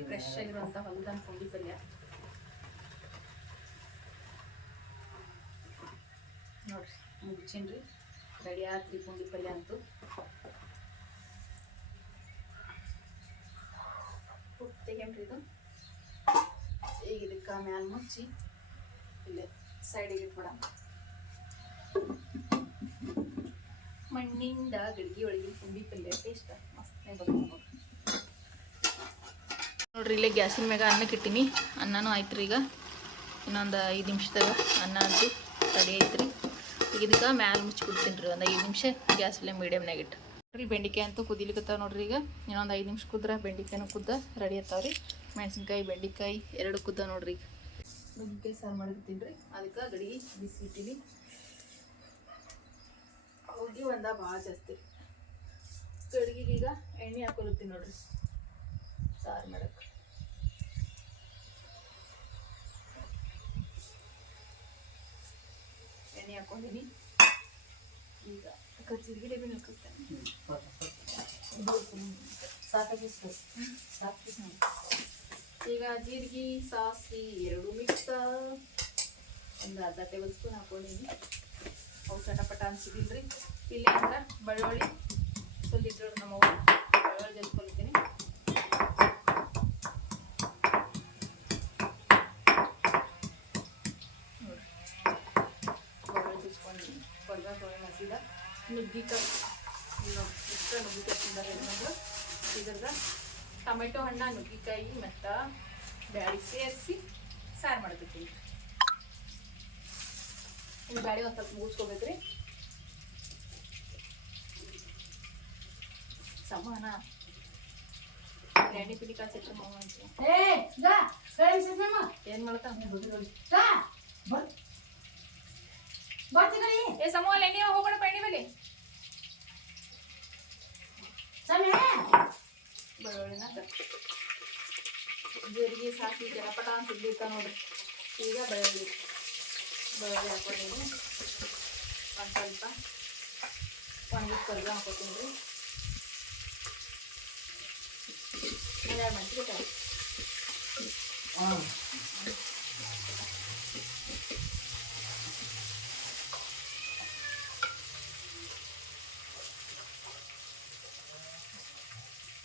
ಫ್ರೆಶ್ ಆಗಿರುವಂತ ಹೊಲದ ಪುಂಡಿ ಪಲ್ಯ ನೋಡ್ರಿ, ಮುಗಿಸಿನ್ರಿ. ರೆಡಿ ಆತ್ರಿ ಪುಂಡಿ ಪಲ್ಯ ಅಂತೂ ತೆಗಿಯಮ್ರಿ ಇದು. ಈಗ ಇದಕ್ಕೆ ಮ್ಯಾಲ ಮುಚ್ಚಿ ಇಲ್ಲೇ ಸೈಡಿಗೆ ಕೂಡ ಮಣ್ಣಿಂದ ಗಡಿಗೆ ಒಳಗಿನ ಪುಂಡಿ ಪಲ್ಯ ಟೇಸ್ಟ್ ನೋಡ್ರಿ. ಇಲ್ಲೇ ಗ್ಯಾಸಿನ ಮ್ಯಾಗ ಅನ್ನಕ್ಕೆ ಇಟ್ಟಿನಿ. ಅನ್ನನೂ ಆಯ್ತು ರೀ ಈಗ. ಇನ್ನೊಂದು ಐದು ನಿಮಿಷದಾಗ ಅನ್ನ ಅಂತೂ ರೆಡಿ ಐತ್ರಿ. ಈಗ ಇದಕ್ಕೆ ಮ್ಯಾಲೆ ಮುಚ್ಚಿಬಿಡ್ತೀನಿ ರೀ, ಒಂದು ಐದು ನಿಮಿಷ ಗ್ಯಾಸ್ ಫ್ಲೇಮ್ ಮೀಡಿಯಮ್ನಾಗ ಇಟ್ಟು. ನೋಡ್ರಿ, ಬೆಂಡಿಕಾಯಿ ಅಂತೂ ಕುದಿಲಿಕತ್ತಾವ ನೋಡ್ರಿ ಈಗ. ಇನ್ನೊಂದು ಐದು ನಿಮಿಷ ಕುದ್ರೆ ಬೆಂಡಿಕಾಯಿನೂ ಕುದ್ದ ರೆಡಿ ಆಗ್ತಾವ್ರಿ ಮೆಣಸಿನ್ಕಾಯಿ, ಬೆಂಡಿಕಾಯಿ, ಎರಡು ಕುದ್ದ ನೋಡ್ರಿ ಈಗ. ಬೆಂಡೆಕಾಯಿ ಸಾರು ಮಾಡಿರ್ತೀನಿ ಅದಕ್ಕೆ ಗಡಿ ಬಿಸಿ ಇಟ್ಟಿನಿ. ಹೋಗಿ ಒಂದ ಭಾಳ ಜಾಸ್ತಿ ಗಡಿಗೆಗೆ ಈಗ ಎಣ್ಣೆ ಹಾಕೊಳತ್ತೀನಿ ನೋಡ್ರಿ. ಸಾರು ಮಾಡಕ್ಕೆ ಎಣ್ಣೆ ಹಾಕೊಂಡಿನಿ. ಈಗ ಕಚ್ಚಿದ್ಗಿಲೆ ಬಿ ಹಾಕಿಸ್ತೇನೆ ಸಾಕಾಗಿಸ್ತು ಸಾಕು ಈಗ ಜೀರಿಗೆ, ಸಾಸಿವೆ ಎರಡು ಮಿಕ್ಸ್ ಒಂದು ಅರ್ಧ ಟೇಬಲ್ ಸ್ಪೂನ್ ಹಾಕೊಂಡಿನಿ. ಅವು ಚಟಪಟ ಅನ್ಸಿದಿಲ್ರಿ. ಇಲ್ಲಿ ಅಂದ್ರೆ ಬೆಳ್ಳುಳ್ಳಿ ಸ್ವಲ್ಪ ಇಟ್ಟು ನಮ್ಮ ಬೆಳ್ಳುಳ್ಳಿ ಜಲ್ಕೊಳ್ತೀನಿ ನೋಡ್ರಿ. ಬೆಳ್ಳುಳ್ಳಿ ಜಜ್ಕೊಂಡಿನಿ. ಕೊಡ್ಗ ತೊಳೆ ಮಸಿದ. ನುಗ್ಗಿಕಾಯಿ ಇಷ್ಟ ನುಗ್ಗಿಕಾಯಿ ತಿಂದಾರೆ ಇನ್ನೊಂದು ಇದ್ರದ ಟೊಮೆಟೊ ಹಣ್ಣ ನುಗ್ಗಿಕಾಯಿ ಮತ್ತು ಬ್ಯಾಳಿ ಸೇರಿಸಿ ಸಾರು ಮಾಡ್ಕೊತೀನಿ. ಇನ್ನು ಬ್ಯಾಳಿ ಒಂದು ಸ್ವಲ್ಪ ಮುಗಿಸ್ಕೋಬೇಕ್ರಿ. ಸಮಾನ. ಎಣ್ಣೆ ಪಿಡಿ ಕಾಸಿಟ್ರೆ ಮಾವ ಅಂತ. ಏ ಗಾ ಕಳಿಸಿದ್ನಮ್ಮ ಏನು ಮಾಡ್ತಾ ಗಾ ಬರ್ ಬರ್ತಿ ಕಳಿ ಏ ಸಮೂಹ ಎಣ್ಣೆ ಹೋಗೋಣ ಎಣ್ಣೆ ಮೇಲೆ. ಸಮಯ ಬೆಳ್ಳುಳ್ಳಿನ ಜೀರಿಗೆ ಸಾಸಿವೆ ಜಲಪಟ ಅಂತ ಇದ್ದಿರ್ತಾವ ನೋಡ್ರಿ ಈಗ ಬೆಳ್ಳುಳ್ಳಿ ಬೆಳ್ಳುಳ್ಳಿ ಹಾಕೊಂಡಿನಿ ಒಂದು ಸ್ವಲ್ಪ ಒಣಗಿದ ಕರ್ಗ ಹಾಕೋತೀನಿ ರೀ ಎರಡು ಮೆಣಸಿನ್ಕಾಯಿ ಹಾಂ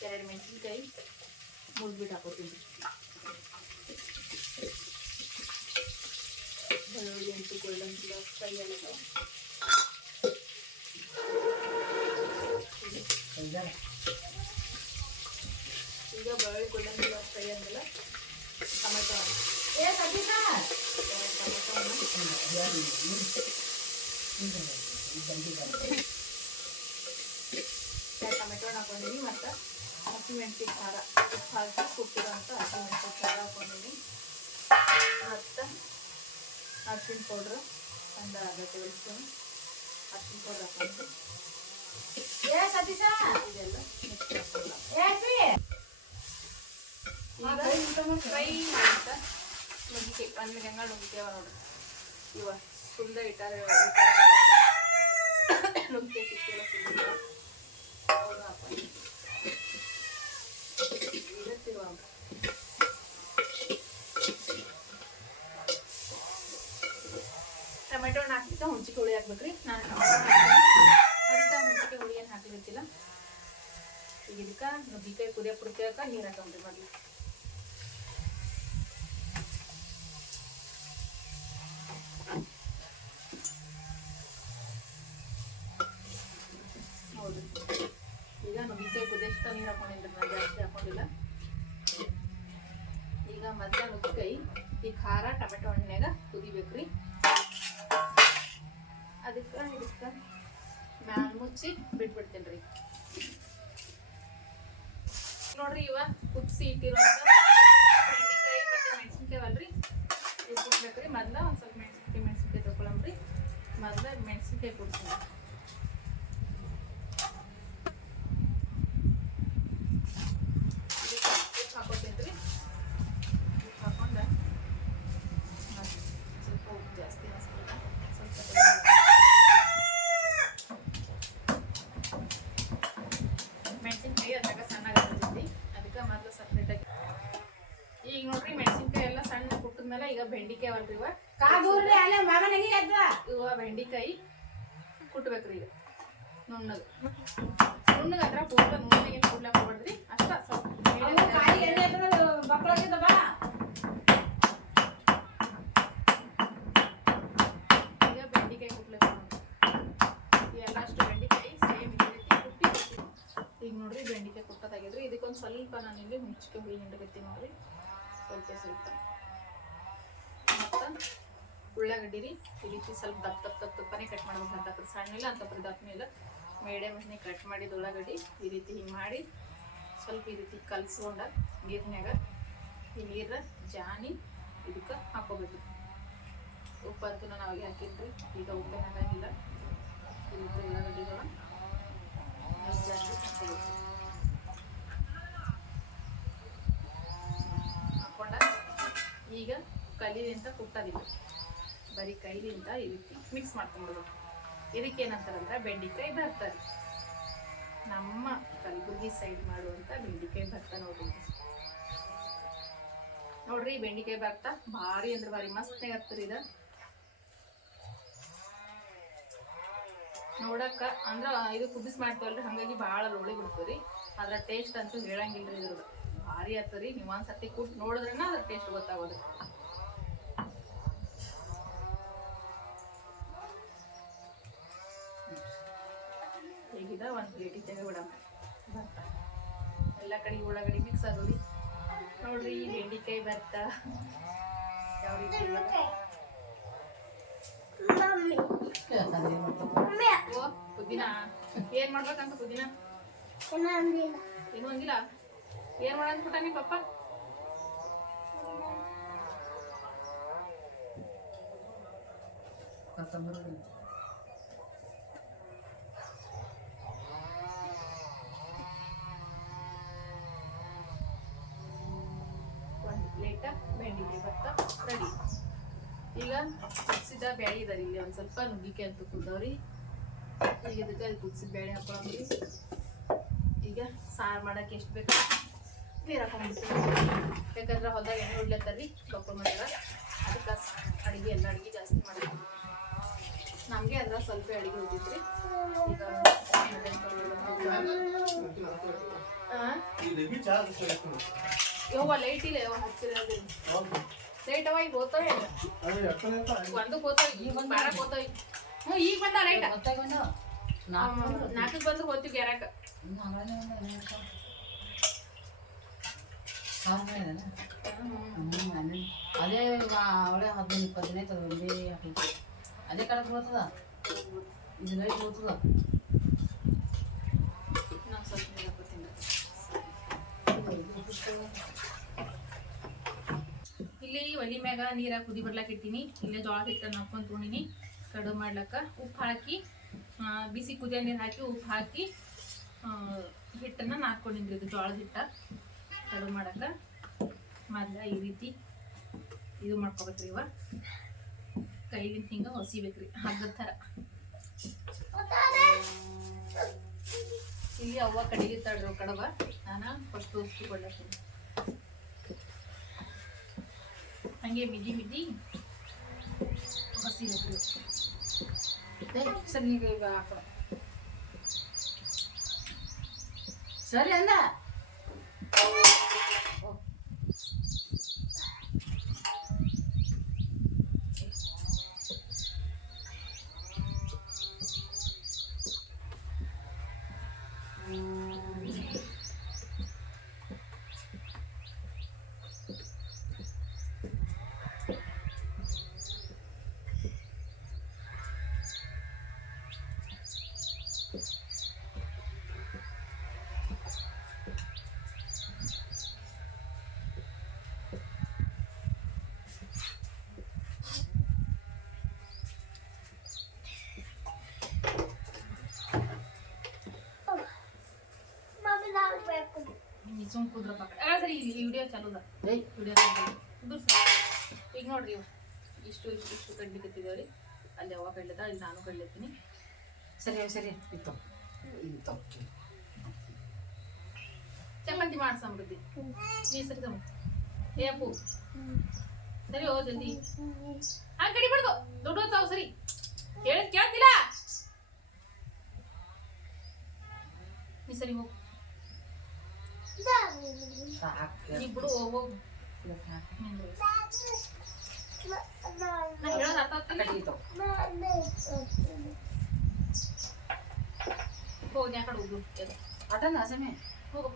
ಎರಡು ಮೆಣಸಿನ್ಕಾಯಿ ಮುರಿದ್ಬಿಟ್ಟು ಹಾಕೋತೀನಿ ಬೆಳ್ಳುಳ್ಳಿ ಅಂತೂ ಗೋಲ್ಡನ್ ಕಲರ್ ಫ್ರೈ ಎಲ್ಲ ಐದಾರ ಈಗ ಬೆಳ್ಳುಳ್ಳಿ ಗೋಲ್ಡನ್ ಕಲರ್ ಫ್ರೈ ಅಂದಲ್ಲ ಟೊಮೆಟೊ ಏ ಸಬಿತಾ ಎರಡು ಟೊಮೆಟೊ ಹಣ್ಣು ಎರಡು ಟೊಮೆಟೊ ಹಣ್ಣು ಹಾಕೊಂಡಿನಿ ಮತ್ತು ಹಸಿಮೆಣಸಿ ಖಾರ ಉಪ್ಪು ಹಾಕಿ ಕುಟ್ಟಿರೋಂಥ ಹಸಿಮೆಣಸಿ ಖಾರ ಹಾಕೊಂಡಿನಿ. ಮತ್ತು ಅರ್ಶಿನ ಪೌಡ್ರು ಒಂದು ಅರ್ಧ ಟೇಬಲ್ ಸ್ಪೂನ್ ಅರ್ಶಿನ ಪೌಡ್ರ್ ಹಾಕೊಂಡು ಇದೆಲ್ಲ ಮಿಕ್ಸ್ ಮಾಡ್ಕೊಳ್ಳ ಫ್ರೈ ಮಾಡಿದ ನುಗ್ಗಿಕೆ ಒಂದು ಗಂಗಾಳ ನುಗ್ಗಿಕೆವ ನೋಡ್ರಿ ಇವ ಸುಂದ ಇಟ್ಟಾರ ನುಗ್ಗಿಕೆ ಸಿಕ್ಕಿಲ್ಲ ಸುಂದ ಅವ್ರು ಹಾಕೊಂಡು ಈಗ ತಿರುವ ಟೊಮೆಟೊ ಹಣ್ಣು ಹಾಕ್ಲಿಕ್ಕೆ ಹುಳಿ ಹಾಕ್ಬೇಕ್ರಿ. ನಾನು ಅದಕ್ಕೆ ಹುಣ್ಚಿಕೆ ಹುಳಿ ಏನು ಹಾಕ್ಲಿಕ್ಕಿಲ್ಲ. ಈಗ ಇದಕ್ಕೆ ನುಗ್ಗಿಕಾಯಿ ಕುದಿಯ ಪುಡ್ಕ್ಯಾಕ ನೀರು ಹಾಕೊಂಡ್ರಿ ಮೊದಲು ಹೌದು ಈಗ ನುಗ್ಗಿಕಾಯಿ ಕುದಿಯಷ್ಟ ನೀರು ಹಾಕೊಂಡಿದ್ರಿ ನಾನು ಜಾಸ್ತಿ ಹಾಕೊಂಡಿಲ್ಲ ಈಗ ಮೊದಲ ನುಗ್ಗಿಕಾಯಿ ಈ ಖಾರ ಟೊಮೆಟೊ ಹಣ್ಣಿನಾಗ ಕುದಿಬೇಕ್ರಿ ಅದಕ್ಕೆ ಇದಕ್ಕೆ ಮ್ಯಾಲ ಮುಚ್ಚಿ ಬಿಟ್ಬಿಡ್ತೀನಿ ರೀ ನೋಡ್ರಿ ಇವ ಕುದಿಸಿ ಇಟ್ಟಿರುವಂತ ಬೆಂಡೆಕಾಯಿ ಮತ್ತೆ ಮೆಣಸಿನ್ಕಾಯಿ ಅಲ್ರಿ ಇವು ಕುಟ್ಬೇಕ್ರಿ ಮೊದ್ಲ ಒಂದು ಸ್ವಲ್ಪ ಮೆಣಸಿನ್ಕಾಯಿ ಮೆಣಸಿನ್ಕಾಯಿ ತಗೊಳಮ್ರಿ ಮೊದ್ಲ ಮೆಣಸಿನ್ಕಾಯಿ ಕುಡ್ತೀನಿ ಉಪ್ಪು ಹಾಕೋತೀನಿ ರೀ ಉಪ್ಪು ಹಾಕೊಂಡ ಮತ್ತ್ ಸ್ವಲ್ಪ ಉಪ್ಪು ಜಾಸ್ತಿ ಅನಿಸ್ತದೆ ಸ್ವಲ್ಪ ಕಡಿಮೆ ಮೆಣಸಿನ್ಕಾಯಿ ಅದ್ರಾಗ ಸಣ್ಣಾಗಿರ್ತೈತಿ ಅದಕ್ಕೆ ಮೊದಲು ಸಪ್ರೇಟಾಗಿ ಈಗ ನೋಡ್ರಿ ಮೆಣಸಿನ್ಕಾಯಿ ಎಲ್ಲ ಸಣ್ಣ ಕುಟ್ಟಿದ್ಮೇಲೆ ಬೆಂಡಿಕಾಯಿ ಕುಟ್ಟ ಇವ ಇವ ಬೆಂಡಿಕಾಯಿ ಕುಟ್ಬೇಕ್ರಿ ಈಗ. ನುಣ್ಣಗೆ. ನುಣ್ಣಗೆ ಅದ್ರ ಪೂರ್ತಿ ನುಣ್ಣಗೆ ಕುಡ್ಲಾಕ್ ಹೋಗ್ಬೇಡ್ರಿ ಅಷ್ಟ ಸ್ವಲ್ಪ medium ಈಗ ಬೆಂಡಿಕಾಯಿ ಎಲ್ಲ ಅಷ್ಟು ಬೆಂಡಿಕಾಯಿ ಸೇಮ್ ಇದೇ ರೀತಿ ಕುಟ್ಟಿ ಈಗ ನೋಡ್ರಿ ಬೆಂಡಿಕಾಯಿ ಕುಟ್ಟದಾಗಿದ್ರಿ ಇದಕ್ಕೊಂದು ಸ್ವಲ್ಪ ನಾನು ಇಲ್ಲಿ ಹುಂಚಿಕೆ ಹುಳಿ ಹಿಂಡಗತ್ತೀನಿ ನೋಡ್ರಿ. ಸ್ವಲ್ಪ ಸ್ವಲ್ಪ. ಉಳ್ಳಾಗಡ್ಡಿ ರೀ, ಈ ರೀತಿ ಸ್ವಲ್ಪ ದಪ್ಪ ದಪ್ಪ ದಪ್ಪ ದಪ್ಪನೇ ಕಟ್ ಮಾಡ್ಬೇಕು ಅಂತ ಸಣ್ಣ ಇಲ್ಲ ಅಂತ ದಪ್ಪನಿಲ್ಲ ಮೀಡಿಯಮ್ ಹಣ್ಣಿ ಕಟ್ ಮಾಡಿದ ಉಳ್ಳಾಗಡ್ಡಿ ಈ ರೀತಿ ಹಿಂಗೆ ಮಾಡಿ ಸ್ವಲ್ಪ ಈ ರೀತಿ ಕಲಸ್ಕೊಂಡ ನೀರಿನ್ಯಾಗ ಈ ನೀರ ಜಾನಿ ಇದಕ್ಕೆ ಹಾಕೋಬೇಕು. ಉಪ್ಪು ಅಂತೂ ಅವಾಗೆ ಹಾಕಿದ್ರಿ ಈಗ ಉಪ್ಪು ಹಾಕಂಗಿಲ್ಲ. ಈ ರೀತಿ ಉಳ್ಳಾಗಡ್ಡಿಗಳ ಈಗ ಕಲ್ಲಿಲಿಂದ ಕುಟ್ಟೋದಿಲ್ಲ ಬರೀ ಕೈಲಿಂದ ಈ ಮಿಕ್ಸ್ ಮಾಡ್ಕೊಂಡ್ಬಿಡ್ಬೇಕು ಇದಕ್ಕೆ ಏನಂತಾರಂದ್ರೆ ಬೆಂಡಿಕಾಯಿ ಬರ್ತಾರೆ ನಮ್ಮ ಕಲಬುರ್ಗಿ ಸೈಡ್ ಮಾಡುವಂಥ ಬೆಂಡಿಕಾಯಿ ಬರ್ತ ನೋಡ್ರಿ. ನೋಡ್ರಿ, ಬೆಂಡೆಕಾಯಿ ಬರ್ತ ಭಾರಿ ಅಂದ್ರೆ ಭಾರಿ, ಮಸ್ತ್ ಆಗ್ತದೆ ಇದ. ನೋಡಕ್ಕ, ಅಂದ್ರ ಇದು ಕುದಿಸ್ ಮಾಡ್ತೀವಲ್ರಿ ಹಂಗಾಗಿ ಭಾಳ ರೋಳಿ ಬಿಡ್ತದ್ರಿ. ಅದ್ರ ಟೇಸ್ಟ್ ಅಂತೂ ಹೇಳಂಗಿಲ್ರಿ ಇದ್ರದ್ದು. ಭಾರಿ ಆಗ್ತದ್ರಿ, ನೀವು ಒಂದ್ಸತಿ ಕುಟ್ ನೋಡಿದ್ರೆ ಅದ್ರ ಟೇಸ್ಟ್ ಗೊತ್ತಾಗೋದು. ಒಂದು ಪ್ಲೇಟಿಗೆ ತೆಗೆಬಿಡಮ್ಮ ಭರ್ತ ಎಲ್ಲ ಕಡೆ ಉಳ್ಳಾಗಡ್ಡಿ ಮಿಕ್ಸ್ ಆಗೋರಿ ನೋಡ್ರಿ ಬೆಂಡಿಕಾಯಿ ಭತ್ತ. ಯಾವ ರೀತಿ ಪುದೀನ? ಏನ್ ಮಾಡ್ಬೇಕಂತ ಪುದೀನ? ಏನು ಅಂದಿಲ್ಲ ಏನ್ ಮಾಡಂತ ಪುಟ್ಟ ನೀ ಪಪ್ಪ? ಕೊತ್ತಂಬರಿ ಒಂದು ಬೆಂಡಿಕಾಯಿ ಭತ್ತ ರೆಡಿ. ಈಗ ಕುದಿಸಿದ ಬೇಳೆ ಇದಾರೆ ಇಲ್ಲಿ, ಒಂದು ಸ್ವಲ್ಪ ನುಗ್ಗಿಕೆ ಅಂತ ಕುದ್ದವ್ರಿ ಈಗ ಇದಕ್ಕೆ ಕುದಿಸಿದ ಬೇಳೆ ಹಾಕೊಂಡ್ರಿ ಈಗ ಸಾರು ಮಾಡಕ್ಕೆ ಎಷ್ಟು ಬೇಕು? ನೀರು ಹಾಕೊಂಡ್ಬಿಡ್ತೀವಿ. ಯಾಕಂದ್ರೆ ಹೊಲ್ದಾಗ ಎಣ್ಣೆ ಬಕ್ಕಳು ಮಾಡ್ಯಾರ. ಅದಕ್ಕೆ ಅಡುಗೆ, ಎಲ್ಲ ಅಡುಗೆ ಜಾಸ್ತಿ ಮಾಡಿದ್ರು ನಮಗೆ ಅದ್ರ ಸ್ವಲ್ಪ ಅಡುಗೆ ಹೋಗಿದ್ರಿ ಈಗ ಯವ್ವ ಲೈಟ್ ಇಲ್ಲ ಯವ್ವ ಹಚ್ಚಿರೋದು ಲೈಟ್ ಅವ ಈಗ ಹೋಗ್ತಾವ ಹೇಳ ಒಂದಕ್ಕೆ ಹೋಗ್ತಾವ ಈಗ ಬಂದು ಬಾರಕ್ಕೆ ಹೋಗ್ತಾವ ಈಗ ಹ್ಞೂ ಈಗ ಬಂದ? ಲೈಟ್ ಗೊತ್ತಾಗೊಂಡು ನಾಲ್ಕು ನಾಲ್ಕಕ್ಕೆ ಬಂದು ಹೋಗ್ತೀವಿ ಗ್ಯಾರಕ್ಕೆ ಇನ್ನು ಹಂಗನೇ ಒಂದು ಐದು ನಿಮಿಷ. ಹಾಲು ಮಾಡಿದಾನೆ? ಹ್ಞೂ, ಅದೇ- ಅದೇ ಅವಳೆ ಹದಿನೈದು ಇಪ್ಪತ್ತು ದಿನ ಆಯ್ತದ ಒಂದೇ ಹಾಕ್ಲಿಕ್ಕೆ. ಅದೇ ಕಡಕ್ ಬರ್ತದ? ಇದು ಲೈಟ್ ಬರ್ತದ ನಾನು ಸ್ವಲ್ಪ ನೀರು ಈಗ ಇಲ್ಲಿ ಒಲಿ ಮ್ಯಾಗ ನೀರ ಕುದಿ ಬರ್ಲಾಕ್ ಇಟ್ಟಿನಿ. ಇಲ್ಲೇ ಜೋಳ ಹಿಟ್ಟನ್ನ ಹಾಕೊಂಡು ತೊಗೊಂಡಿನಿ. ಕಡು ಮಾಡ್ಲಕ್ಕ. ಉಪ್ಪು ಹಾಕಿ ಬಿಸಿ ಕುದಿಯ ನೀರು ಹಾಕಿ, ಉಪ್ಪು ಹಾಕಿ ಹಿಟ್ಟನ್ನು ರೀ ಇದು ಜೋಳದ ಹಿಟ್ಟ. ಕಡುಬು ಮಾಡಕ್ಕೆ. ಮೊದಲ ಈ ರೀತಿ ಇದು ಮಾಡ್ಕೋಬೇಕ್ರಿ ಇವ. ಕೈಲಿ ಹಿಂಗ ಹೊಸಿಬೇಕ್ರಿ ಹಗ್ಗದ ಥರ. ಇಲ್ಲಿ ಅವ್ವ ಕಡೆಗೆ ತಡ್ರು ಕಡವ ನಾನು ಫಸ್ಟ್ ತೋರಿಸ್ಕೊಡ್ಲತ್ತೀನಿ ಹಂಗೆ ಮಿದ್ದಿ ಮಿದ್ದಿ ಹಸಿ ಸರಿ ಹಾಕೋ. ಸರಿ ಅಂದ. ಸುಮ್ ಕುದ್ರಪ್ಪ ಆ, ಸರಿ ಇಲ್ಲಿ ವಿಡಿಯೋ ಚಾಲುದ? ವಿಡಿಯೋ ಕುದ್ರ ಈಗ ನೋಡ್ರಿ ಇಷ್ಟು ಇಷ್ಟು ಇಷ್ಟು ಇಷ್ಟು ಕಡ್ಲಿಕತ್ತಿದ್ದೇವ್ರಿ ಅಲ್ಲಿ ಯಾವಾಗ ಕಡ್ಲತ್ತ ಇಲ್ಲಿ ನಾನು ಕಡ್ಲತ್ತೀನಿ ಸರಿ ಸರಿ ಇತ್ತು. ಇತ್ತು. ಚಪಾತಿ ಮಾಡಿ ಸಮೃದ್ಧಿ ನೀ ಸರಿ ತಮ್ಮ ಏ ಅಪ್ಪು. ಸರಿ ಹೋ ಜಲ್ದಿ. ಹಾ ಕಡಿಬಾರ್ದು ದುಡ್ಡು ತಾವು ಸರಿ. ಹೇಳಿದ್ ಕೇಳ್ತಿಲ್ಲ. ನೀ ಸರಿ ಹೋಗು ಸಾಕು ನೀ ಬಿಡು ಹೋಗ್ ಹೋಗು ನಿಂದ್ರು. ನಾ ಹೇಳೋದ್ ಅರ್ಥ ಆಗ್ತಿಲ್ಲ ಕಟ್ಟಿತ್ತು ಹೋಗಿ ಆ ಕಡೆ ಹೋಗು ಎದ್ದು. ಆಟನ ಸಮಯ ಹೋಗು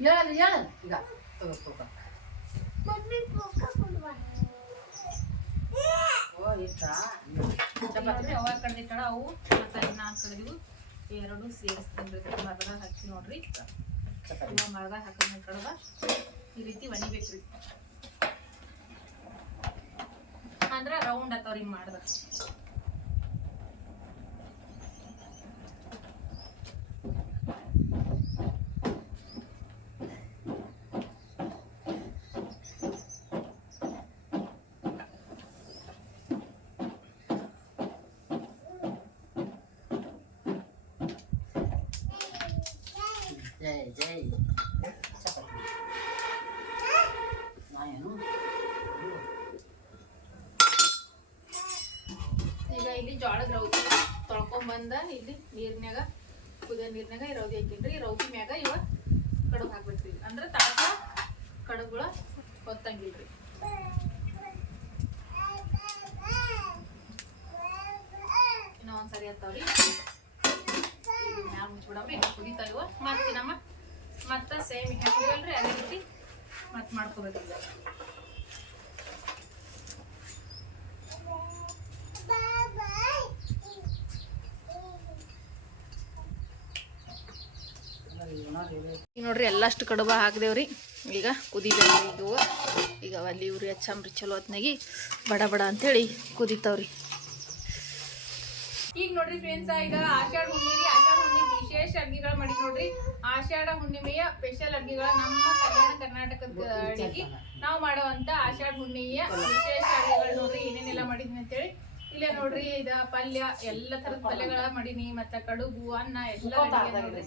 ಹೇಳಲ್ಲ ಹೇಳಲ್ಲ ಈಗ ತಗೋ ತಗೋ ಓ ಇತ್ತಾ ಚಪಾತಿ ಅವ ಕಡ್ದಿಟ್ಟಾಳ ಅವು ಮತ್ತೆ ನಾನು ಕಡ್ದಿವು ಎರಡು ಸೇರಿಸ್ತೀನಿ ಮರದ ಹಾಕಿ ನೋಡ್ರಿ ಮರದಾಗ ಹಾಕಿದ್ಮೇಲೆ ಕಡದ ಈ ರೀತಿ ಒಣಿಬೇಕ್ರಿ. ಅಂದ್ರ ರೌಂಡ್ ಆತಾವ್ರಿ ಹಿಂಗ್ ಜೈ ಚಪಾತಿ ಏನು ಈಗ ಇಲ್ಲಿ ಜೋಳದ ರೌತಿ ತೊಳ್ಕೊಂಬಂದ ಇಲ್ಲಿ ನೀರ್ನ್ಯಾಗ, ಕುದಿಯೋ ನೀರಿನಾಗ ಈ ರೌದಿ ಹಾಕಿನ್ರಿ. ರೌದಿ ಮ್ಯಾಗ ಇವ ಕಡುಬು ಹಾಕ್ಬಿಡ್ತೀವಿ. ಅಂದ್ರೆ ತಾಟ ಕಡುಬುಗಳ ಹೊತ್ತಂಗಿಲ್ರಿ. ಇನ್ನೂ ಒಂದ್ಸರಿ ಹತ್ತಾವ್ರಿ ಮ್ಯಾಲ ಮುಚ್ಚಿಬಿಡವ್ರಿ. ಕುದಿತಾವ ಮತ್ತೆ ನಮ್ಮ ಮತ್ತ ಸೇಮ್ ಹಾಕಿವಲ್ರಿ ಅದೇ ರೀತಿ ಮತ್ತೆ ಮಾಡ್ಕೋಬೇಕು. ಈಗ ನೋಡ್ರಿ ಎಲ್ಲಷ್ಟು ಕಡುಬ ಹಾಕ್ದೇವ್ರಿ. ಈಗ ಕುದಿಬೇಕ್ರಿ ಈಗ. ಈಗ ಅಲ್ಲಿ ಇವ್ರಿ ಹಚ್ಚಂಬ್ರಿ ಚಲೋ ಹೊತ್ನಾಗಿ ಬಡ ಬಡ ಅಂತೇಳಿ ಕುದಿತಾವ್ರಿ. ಈಗ ನೋಡ್ರಿ ಫ್ರೆಂಡ್ಸ್ ಈಗ ಆಷಾಢ ಹೋಗಿ ಆಷಾಢ ವಿಶೇಷ ಅಡ್ಗೆಗಳು ಮಾಡಿ ನೋಡ್ರಿ. ಆಷಾಢ ಹುಣ್ಣಿಮೆಯ ಸ್ಪೆಷಲ್ ಅಡ್ಗೆಗಳ ನಮ್ಮ ಕಲ್ಯಾಣ ಕರ್ನಾಟಕದ ಅಡಿಗೆ ನಾವು ಮಾಡುವಂತ ಆಷಾಢ ಹುಣ್ಣಿಮೆಯ ವಿಶೇಷ ಅಡ್ಗೆಗಳು ನೋಡ್ರಿ ಏನೇನೆಲ್ಲ ಮಾಡಿದ್ವಿ ಅಂತೇಳಿ. ಇಲ್ಲೇ ನೋಡ್ರಿ ಇದ ಪಲ್ಯ ಎಲ್ಲ ತರದ ಪಲ್ಯಗಳ ಮಾಡೀನಿ ಮತ್ತ ಕಡುಬು ಅನ್ನ ಎಲ್ಲ ನೋಡ್ರಿ.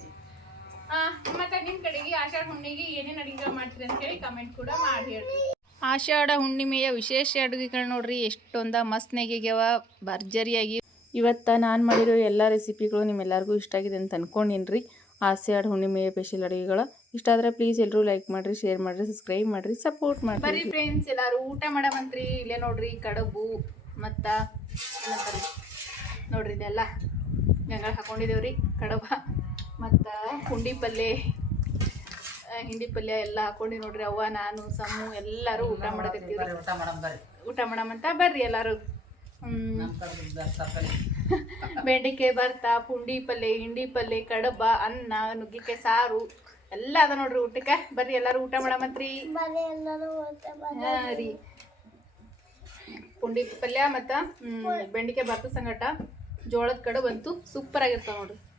ಆ, ಮತ್ತೆ ನಿಮ್ ಕಡೆಗೆ ಆಷಾಢ ಹುಣ್ಣಿಗೆ ಏನೇನ್ ಅಡಿಗೆಗಳು ಮಾಡ್ತೀರಿ ಅಂತ ಹೇಳಿ ಕಮೆಂಟ್ ಕೂಡ ಮಾಡಿ ಹೇಳ್ರಿ. ಆಷಾಢ ಹುಣ್ಣಿಮೆಯ ವಿಶೇಷ ಅಡುಗೆಗಳು ನೋಡ್ರಿ ಎಷ್ಟೊಂದ ಮಸ್ತ್ ನೆಗೆಗ್ಯಾವ ಭರ್ಜರಿಯಾಗಿ ಇವತ್ತು ನಾನು ಮಾಡಿರೋ ಎಲ್ಲ ರೆಸಿಪಿಗಳು ನಿಮ್ಮೆಲ್ಲರಿಗೂ ಇಷ್ಟ ಆಗಿದೆ ಅಂತ ಅಂದ್ಕೊಂಡಿನ್ರಿ ಆಸೆ ಆಡು ಹುಣ್ಣಿಮೆಯ ಸ್ಪೆಷಲ್ ಅಡುಗೆಗಳು. ಇಷ್ಟ ಆದ್ರೆ ಪ್ಲೀಸ್ ಎಲ್ಲರೂ ಲೈಕ್ ಮಾಡಿರಿ ಶೇರ್ ಮಾಡಿರಿ ಸಬ್ಸ್ಕ್ರೈಬ್ ಮಾಡಿರಿ ಸಪೋರ್ಟ್ ಮಾಡಿ ಬರ್ರಿ ಫ್ರೆಂಡ್ಸ್ ಎಲ್ಲರೂ ಊಟ ಮಾಡಮಂತ್ರಿ ಇಲ್ಲೇ ನೋಡ್ರಿ ಕಡುಬು ಮತ್ತು ನೋಡಿರಿ ನೋಡ್ರಿ ಇದೆಲ್ಲ ಗಂಗಳ ಹಾಕೊಂಡಿದೇವ್ರಿ. ಕಡಬ ಮತ್ತ ಪುಂಡಿ ಪಲ್ಯ ಹಿಂಡಿ ಪಲ್ಯ ಎಲ್ಲ ಹಾಕೊಂಡಿ ನೋಡ್ರಿ ಅವ್ವ ನಾನು ಸಮ್ಮು ಎಲ್ಲರೂ ಊಟ ಮಾಡಕತ್ತೀವಿ ಊಟ ಮಾಡಮ್ ಬರ್ರಿ. ಊಟ ಮಾಡಮಂತ ಬರ್ರಿ ಎಲ್ಲಾರು. ಬೆಂಡೆಕಾಯಿ ಭರ್ತಾ ಪುಂಡಿ ಪಲ್ಲೆ ಹಿಂಡಿ ಪಲ್ಯ ಕಡಬ ಅನ್ನ ನುಗ್ಗಿಕಾಯಿ ಸಾರು ಎಲ್ಲ ಅದ ನೋಡ್ರಿ ಊಟಕ್ಕೆ. ಬರ್ರಿ ಎಲ್ಲಾರು ಊಟ ಮಾಡಮಂತ್ರಿ. ಹಾ ರೀ. ಪುಂಡಿ ಪಲ್ಯ ಮತ್ತು ಬೆಂಡಿಕಾಯಿ ಭರ್ತ ಸಂಗಟ ಜೋಳದ ಕಡು ಬಂತು. ಸೂಪರ್ ಆಗಿರ್ತಾವ ನೋಡ್ರಿ.